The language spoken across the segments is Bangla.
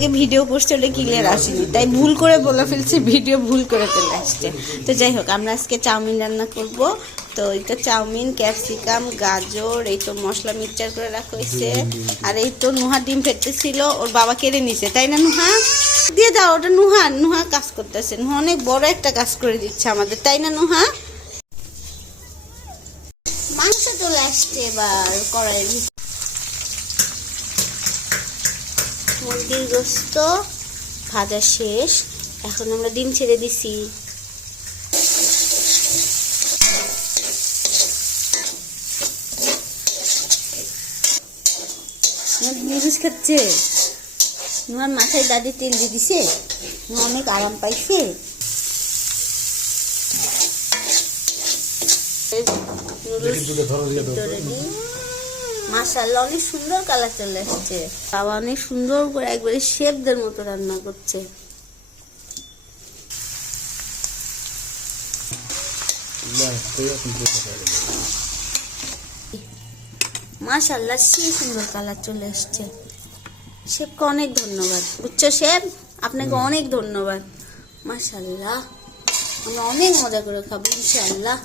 আগে ভিডিও করছে ওটা ক্লিয়ার আসেনি, তাই ভুল করে বলে ফেলছি, ভিডিও ভুল করে চলে আসছে। তো যাই হোক, আমরা আজকে চাউমিন রান্না করব। তো এটা চাউমিন, ক্যাপসিকাম, গাজর, এই তো মশলা মিক্সচার করে রাখা হয়েছে। আর এই তো নুহা ডিম ফেটতেছিল, ওর বাবা কেড়ে নিছে, তাই না নুহা? দিয়ে দাও ওটা। নুহা কাজ করতেছে, নুহা অনেক বড় একটা কাজ করে দিচ্ছে আমাদের, তাই না নুহা? মাংস চলে আসছে এবার কড়াইয়ের ভিতরে। মুরগির গোস্ত ভাজা শেষ, এখন আমরা ডিম ছেড়ে দিছি। নুডলস খাচ্ছে, নুয়ার মাথায় দাদি তেল দিয়ে দিছে, নুয়া অনেক আরাম পাইছে। মাশাআল্লাহ অনেক সুন্দর কালার চলে আসছে। বাবা অনেক সুন্দর করে একবারে শেফদের মতো রান্না করছে। মাশাআল্লাহ সেই সুন্দর কালার চলে আসছে। শেফকে অনেক ধন্যবাদ, বুঝছো শেফ, আপনাকে অনেক ধন্যবাদ। মাশাআল্লাহ আমরা অনেক মজা করে খাবো ইনশাআল্লাহ।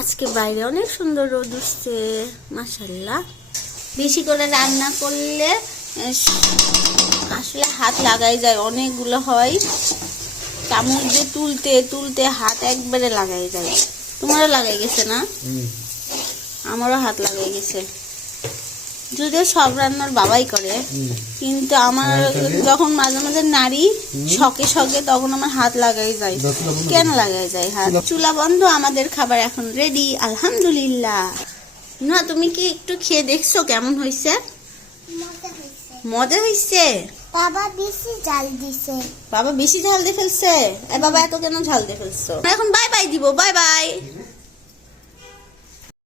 আজকে বাইরে অনেক সুন্দর রোদ উঠছে মাশাআল্লাহ। বেশি করে রান্না করলে আসলে হাত লাগাই যায়, অনেকগুলো হয়, চামচ দিয়ে তুলতে তুলতে হাত একবারে লাগাই যায়। তোমারও লাগাই গেছে না? আমারও হাত লাগাই গেছে। যদিও সব রান্নার বাবাই করে, কিন্তু আমার যখন মাঝে মাঝে নাড়ি শখে শখে, তখন আমার হাত লাগাই যায়। কেন লাগাই যায় হাত? চুলা বন্ধ, আমাদের খাবার এখন রেডি আলহামদুলিল্লাহ। না তুমি কি একটু খেয়ে দেখছো কেমন হয়েছে? মজা হয়েছে। বাবা বেশি ঝাল দিছে। বাবা বেশি ঝাল দিয়ে ফেলছে? বাবা এত কেন ঝাল দিয়ে ফেলছো? এখন বাই বাই দিব, বাই বাই।